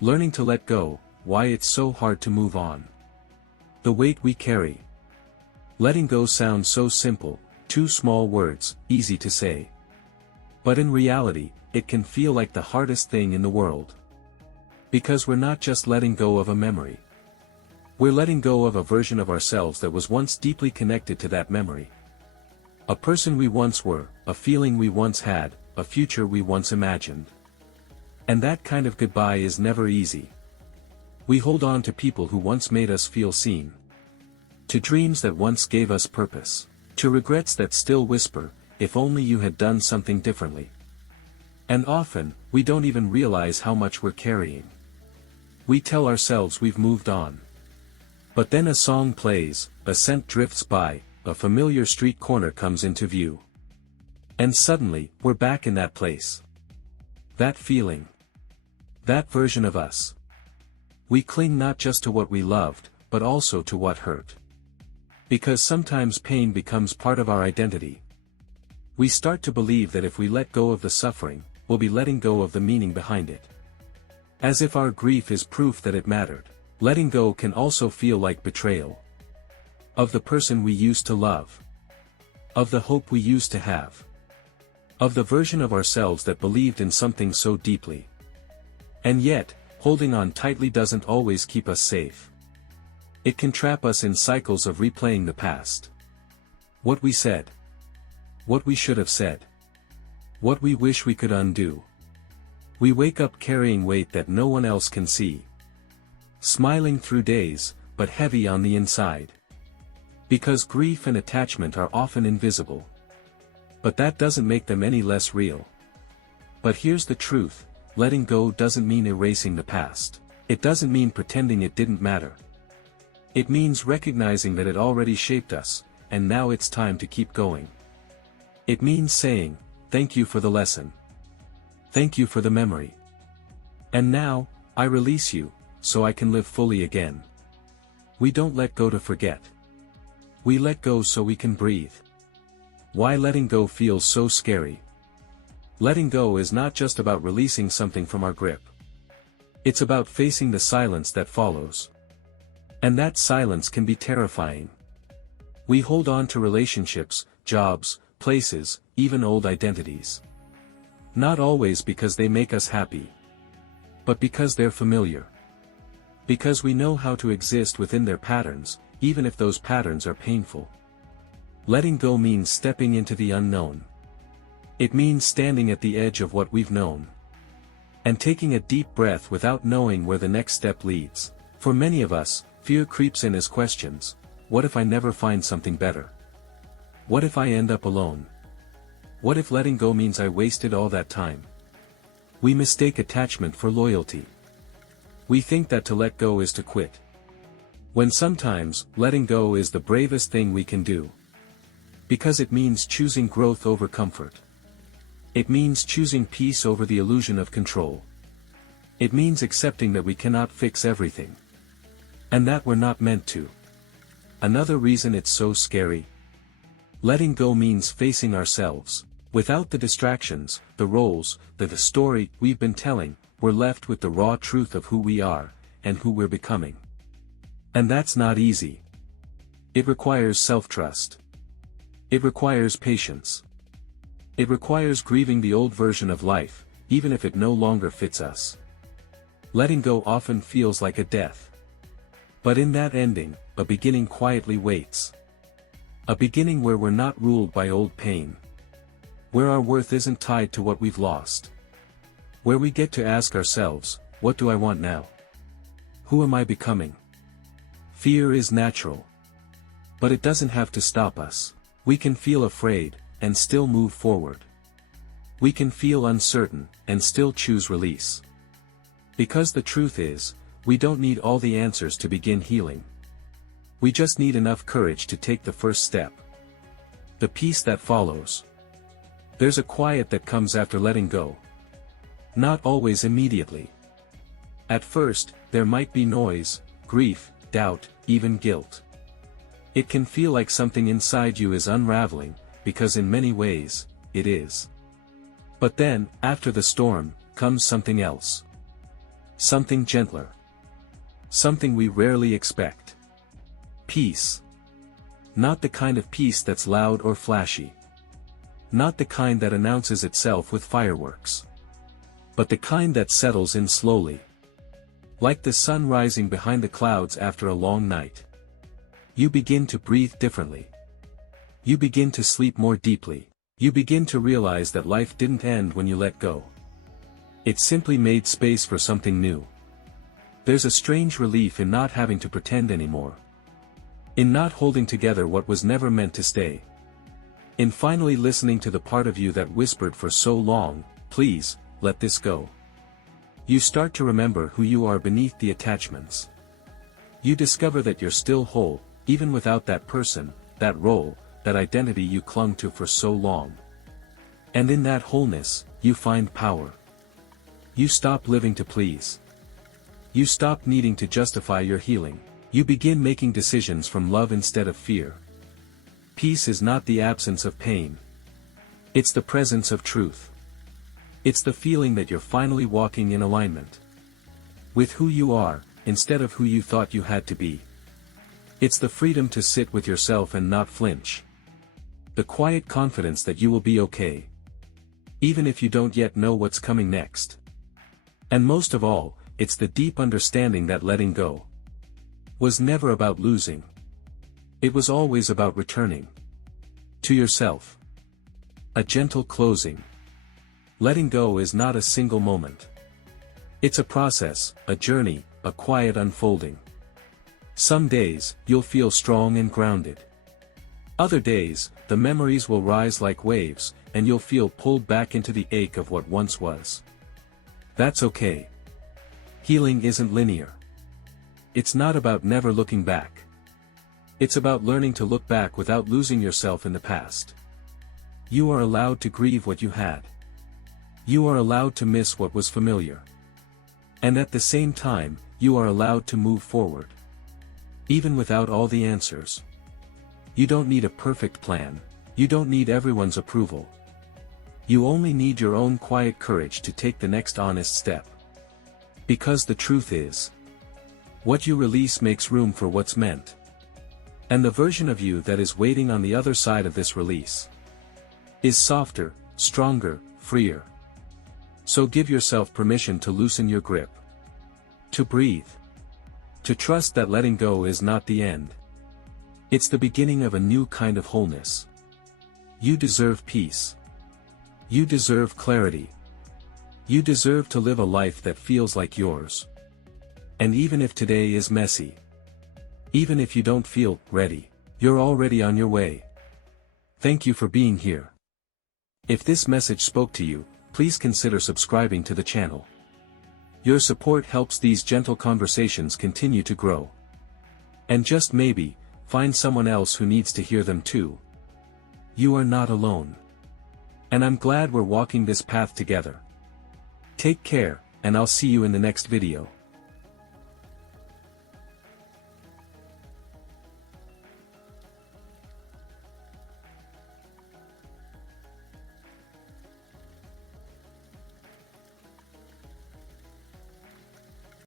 Learning to let go, why it's so hard to move on. The weight we carry. Letting go sounds so simple, two small words, easy to say. But in reality, it can feel like the hardest thing in the world. Because we're not just letting go of a memory. We're letting go of a version of ourselves that was once deeply connected to that memory. A person we once were, a feeling we once had, a future we once imagined. And that kind of goodbye is never easy. We hold on to people who once made us feel seen. To dreams that once gave us purpose. To regrets that still whisper, if only you had done something differently. And often, we don't even realize how much we're carrying. We tell ourselves we've moved on. But then a song plays, a scent drifts by, a familiar street corner comes into view. And suddenly, we're back in that place. That feeling. That version of us. We cling not just to what we loved, but also to what hurt. Because sometimes pain becomes part of our identity. We start to believe that if we let go of the suffering, we'll be letting go of the meaning behind it. As if our grief is proof that it mattered. Letting go can also feel like betrayal. Of the person we used to love. Of the hope we used to have. Of the version of ourselves that believed in something so deeply. And yet, holding on tightly doesn't always keep us safe. It can trap us in cycles of replaying the past. What we said. What we should have said. What we wish we could undo. We wake up carrying weight that no one else can see. Smiling through days, but heavy on the inside. Because grief and attachment are often invisible. But that doesn't make them any less real. But here's the truth, letting go doesn't mean erasing the past. It doesn't mean pretending it didn't matter. It means recognizing that it already shaped us, and now it's time to keep going. It means saying, thank you for the lesson. Thank you for the memory. And now, I release you, so I can live fully again. We don't let go to forget. We let go so we can breathe. Why letting go feels so scary? Letting go is not just about releasing something from our grip. It's about facing the silence that follows. And that silence can be terrifying. We hold on to relationships, jobs, places, even old identities. Not always because they make us happy. But because they're familiar. Because we know how to exist within their patterns, even if those patterns are painful. Letting go means stepping into the unknown. It means standing at the edge of what we've known. And taking a deep breath without knowing where the next step leads. For many of us, fear creeps in as questions. What if I never find something better? What if I end up alone? What if letting go means I wasted all that time? We mistake attachment for loyalty. We think that to let go is to quit. When sometimes, letting go is the bravest thing we can do. Because it means choosing growth over comfort. It means choosing peace over the illusion of control. It means accepting that we cannot fix everything. And that we're not meant to. Another reason it's so scary. Letting go means facing ourselves. Without the distractions, the roles, the story we've been telling, we're left with the raw truth of who we are, and who we're becoming. And that's not easy. It requires self-trust. It requires patience. It requires grieving the old version of life, even if it no longer fits us. Letting go often feels like a death. But in that ending, a beginning quietly waits. A beginning where we're not ruled by old pain. Where our worth isn't tied to what we've lost. Where we get to ask ourselves, what do I want now? Who am I becoming? Fear is natural. But it doesn't have to stop us. We can feel afraid, and still move forward. We can feel uncertain, and still choose release. Because the truth is, we don't need all the answers to begin healing. We just need enough courage to take the first step. The peace that follows. There's a quiet that comes after letting go. Not always immediately. At first, there might be noise, grief, doubt, even guilt. It can feel like something inside you is unraveling, because in many ways, it is. But then, after the storm, comes something else. Something gentler. Something we rarely expect. Peace. Not the kind of peace that's loud or flashy. Not the kind that announces itself with fireworks. But the kind that settles in slowly. Like the sun rising behind the clouds after a long night. You begin to breathe differently. You begin to sleep more deeply. You begin to realize that life didn't end when you let go. It simply made space for something new. There's a strange relief in not having to pretend anymore. In not holding together what was never meant to stay. In finally listening to the part of you that whispered for so long, "Please, let this go." You start to remember who you are beneath the attachments. You discover that you're still whole, even without that person, that role, that identity you clung to for so long. And in that wholeness, you find power. You stop living to please. You stop needing to justify your healing. You begin making decisions from love instead of fear. Peace is not the absence of pain. It's the presence of truth. It's the feeling that you're finally walking in alignment with who you are, instead of who you thought you had to be. It's the freedom to sit with yourself and not flinch. The quiet confidence that you will be okay. Even if you don't yet know what's coming next. And most of all, it's the deep understanding that letting go was never about losing. It was always about returning to yourself. A gentle closing. Letting go is not a single moment. It's a process, a journey, a quiet unfolding. Some days, you'll feel strong and grounded. Other days, the memories will rise like waves, and you'll feel pulled back into the ache of what once was. That's okay. Healing isn't linear. It's not about never looking back. It's about learning to look back without losing yourself in the past. You are allowed to grieve what you had. You are allowed to miss what was familiar. And at the same time, you are allowed to move forward. Even without all the answers. You don't need a perfect plan. You don't need everyone's approval. You only need your own quiet courage to take the next honest step. Because the truth is, what you release makes room for what's meant. And the version of you that is waiting on the other side of this release is softer, stronger, freer. So give yourself permission to loosen your grip. To breathe. To trust that letting go is not the end. It's the beginning of a new kind of wholeness. You deserve peace. You deserve clarity. You deserve to live a life that feels like yours. And even if today is messy, even if you don't feel ready, you're already on your way. Thank you for being here. If this message spoke to you, please consider subscribing to the channel. Your support helps these gentle conversations continue to grow. And just maybe, find someone else who needs to hear them too. You are not alone. And I'm glad we're walking this path together. Take care, and I'll see you in the next video.